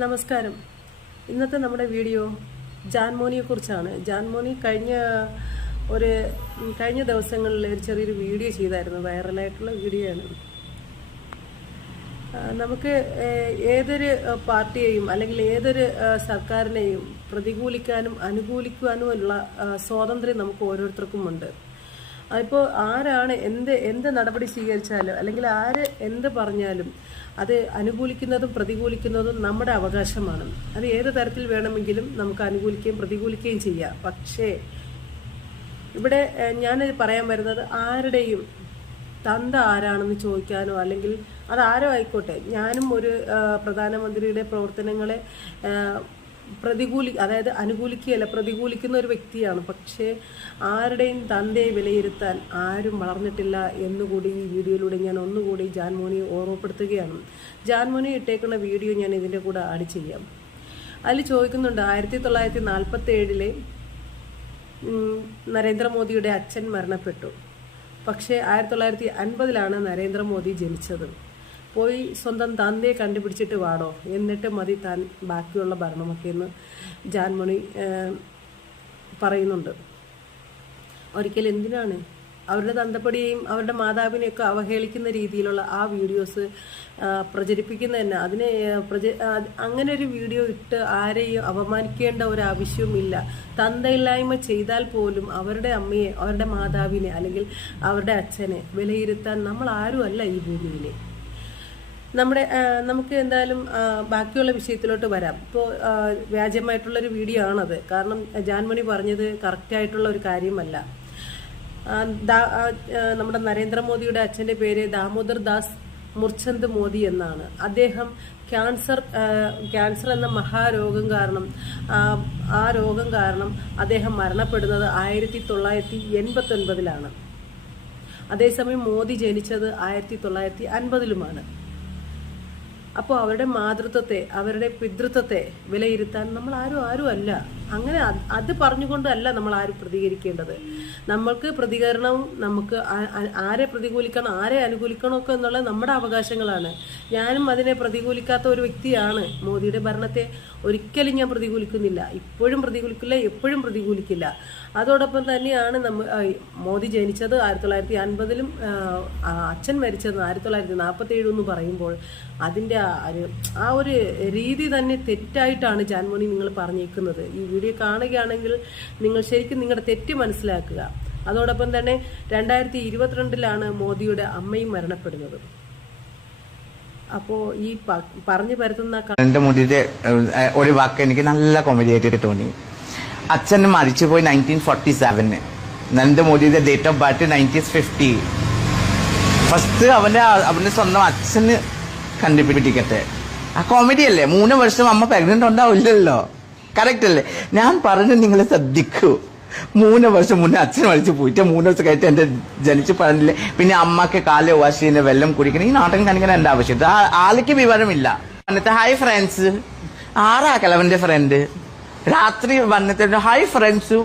നമസ്കാരം. ഇന്നത്തെ നമ്മുടെ വീഡിയോ ജാൻമോനിയെക്കുറിച്ചാണ്. ജാൻമോനി കഴിഞ്ഞ ദിവസങ്ങളിൽ ഒരു ചെറിയൊരു വീഡിയോ ചെയ്തായിരുന്നു. വൈറലായിട്ടുള്ള വീഡിയോ ആണ്. നമുക്ക് ഏതൊരു പാർട്ടിയെയും അല്ലെങ്കിൽ ഏതൊരു സർക്കാരിനെയും പ്രതികൂലിക്കാനും അനുകൂലിക്കാനുമുള്ള സ്വാതന്ത്ര്യം നമുക്ക് ഓരോരുത്തർക്കും ഉണ്ട്. അതിപ്പോൾ ആരാണ് എന്ത് നടപടി സ്വീകരിച്ചാലും അല്ലെങ്കിൽ ആര് എന്ത് പറഞ്ഞാലും അത് അനുകൂലിക്കുന്നതും പ്രതികൂലിക്കുന്നതും നമ്മുടെ അവകാശമാണ്. അത് ഏത് തരത്തിൽ വേണമെങ്കിലും നമുക്ക് അനുകൂലിക്കുകയും പ്രതികൂലിക്കുകയും ചെയ്യാം. പക്ഷേ ഇവിടെ ഞാൻ പറയാൻ വരുന്നത് ആരുടെയും തന്ത ആരാണെന്ന് ചോദിക്കാനോ അല്ലെങ്കിൽ അതാരോ ആയിക്കോട്ടെ, ഞാനും ഒരു പ്രധാനമന്ത്രിയുടെ പ്രവർത്തനങ്ങളെ അതായത് അനുകൂലിക്കുകയല്ല പ്രതികൂലിക്കുന്ന ഒരു വ്യക്തിയാണ്. പക്ഷേ ആരുടെയും തന്തയെ വിലയിരുത്താൻ ആരും വളർന്നിട്ടില്ല എന്നുകൂടി ഈ വീഡിയോയിലൂടെ ഞാൻ ഒന്നുകൂടി ജാൻമോനിയെ ഓർമ്മപ്പെടുത്തുകയാണ്. ജാൻമോനി ഇട്ടേക്കുന്ന വീഡിയോ ഞാൻ ഇതിൻ്റെ കൂടെ ആഡ് ചെയ്യാം. അതിൽ ചോദിക്കുന്നുണ്ട്, 1947 നരേന്ദ്രമോദിയുടെ അച്ഛൻ മരണപ്പെട്ടു. പക്ഷേ 1950 നരേന്ദ്രമോദി ജനിച്ചത്. പോയി സ്വന്തം തന്തയെ കണ്ടുപിടിച്ചിട്ട് വാടോ, എന്നിട്ട് മതി താൻ ബാക്കിയുള്ള ഭരണമൊക്കെ എന്ന് ജാൻമണി പറയുന്നുണ്ട്. ഒരിക്കൽ എന്തിനാണ് അവരുടെ തന്തപ്പടിയെയും അവരുടെ മാതാവിനെയൊക്കെ അവഹേളിക്കുന്ന രീതിയിലുള്ള ആ വീഡിയോസ് പ്രചരിപ്പിക്കുന്നത് തന്നെ? അങ്ങനെ ഒരു വീഡിയോ ഇട്ട് ആരെയും അപമാനിക്കേണ്ട ഒരു ആവശ്യവുമില്ല. തന്തയില്ലായ്മ ചെയ്താൽ പോലും അവരുടെ അമ്മയെ, അവരുടെ മാതാവിനെ അല്ലെങ്കിൽ അവരുടെ അച്ഛനെ വിലയിരുത്താൻ നമ്മൾ ആരുമല്ല ഈ ഭൂമിയിലെ. നമുക്ക് എന്തായാലും ബാക്കിയുള്ള വിഷയത്തിലോട്ട് വരാം. ഇപ്പോൾ വ്യാജമായിട്ടുള്ളൊരു വീഡിയോ ആണത്. കാരണം ജാൻമണി പറഞ്ഞത് കറക്റ്റായിട്ടുള്ള ഒരു കാര്യമല്ല. നമ്മുടെ നരേന്ദ്രമോദിയുടെ അച്ഛൻ്റെ പേര് ദാമോദർ ദാസ് മുർചന്ദ് മോദി എന്നാണ്. അദ്ദേഹം ക്യാൻസർ എന്ന മഹാരോഗം കാരണം ആ രോഗം കാരണം അദ്ദേഹം മരണപ്പെടുന്നത് 1989 അതേസമയം മോദി ജനിച്ചത് 1950 അപ്പോൾ അവരുടെ മാതൃത്വത്തെ, അവരുടെ പിതൃത്വത്തെ വിലയിരുത്താൻ നമ്മൾ ആരും അല്ല. അങ്ങനെ അത് പറഞ്ഞുകൊണ്ടല്ല നമ്മൾ ആരും പ്രതികരിക്കേണ്ടത്. നമ്മൾക്ക് പ്രതികരണവും നമുക്ക് ആരെ പ്രതികൂലിക്കണം ആരെ അനുകൂലിക്കണം ഒക്കെ എന്നുള്ള നമ്മുടെ അവകാശങ്ങളാണ്. ഞാനും അതിനെ പ്രതികൂലിക്കാത്ത ഒരു വ്യക്തിയാണ്. മോദിയുടെ ഭരണത്തെ ഒരിക്കലും ഞാൻ പ്രതികൂലിക്കുന്നില്ല. ഇപ്പോഴും പ്രതികൂലിക്കില്ല, എപ്പോഴും പ്രതികൂലിക്കില്ല. അതോടൊപ്പം തന്നെയാണ് മോദി ജനിച്ചത് 1950 അച്ഛൻ മരിച്ചത് 1947 എന്ന് പറയുമ്പോൾ അതിൻ്റെ ആ ഒരു രീതി തന്നെ തെറ്റായിട്ടാണ് ജാൻമണി നിങ്ങൾ പറഞ്ഞേക്കുന്നത്. ഈ വീഡിയോ കാണുകയാണെങ്കിൽ നിങ്ങൾ ശരിക്കും നിങ്ങളുടെ തെറ്റ് മനസ്സിലാക്കുക. അതോടൊപ്പം തന്നെ 2022 മോദിയുടെ അമ്മയും മരണപ്പെടുന്നത്. അപ്പോ ഈ പറഞ്ഞു പരത്തുന്ന മോദിയുടെ ഒരു വാക്ക് എനിക്ക് നല്ല കോമഡി ആയിട്ട് തോന്നി. അച്ഛൻ മരിച്ചുപോയി 1947. നരേന്ദ്രമോദിയുടെ ഡേറ്റ് ഓഫ് ബർത്ത് 1950. ഫസ്റ്റ് അവന്റെ സ്വന്തം അച്ഛന് കണ്ടുപിടിക്കട്ടെ. ആ കോമഡി അല്ലേ? 3 വർഷം അമ്മ പ്രഗ്നന്റ് ഉണ്ടാവില്ലല്ലോ. കറക്റ്റ് അല്ലേ? ഞാൻ പറഞ്ഞു, നിങ്ങൾ ശ്രദ്ധിക്കൂ. 3 വർഷം മുന്നേ അച്ഛൻ മരിച്ചു പോയിട്ട് 3 വർഷം കഴിഞ്ഞിട്ട് എന്റെ ജനിച്ചു പറഞ്ഞില്ലേ. പിന്നെ അമ്മക്ക് കാല് വാശിന്റെ വെള്ളം കുടിക്കണം. ഈ നാട്ടൻ കാണിക്കാൻ എന്റെ ആവശ്യം. ആൾക്ക് വിവരമില്ല. എന്നിട്ട് ഹായ് ഫ്രണ്ട്സ്, ആരാ കിളവന്റെ ഫ്രണ്ട്? രാത്രി വന്നിട്ട് ഹായ് ഫ്രണ്ട്സ്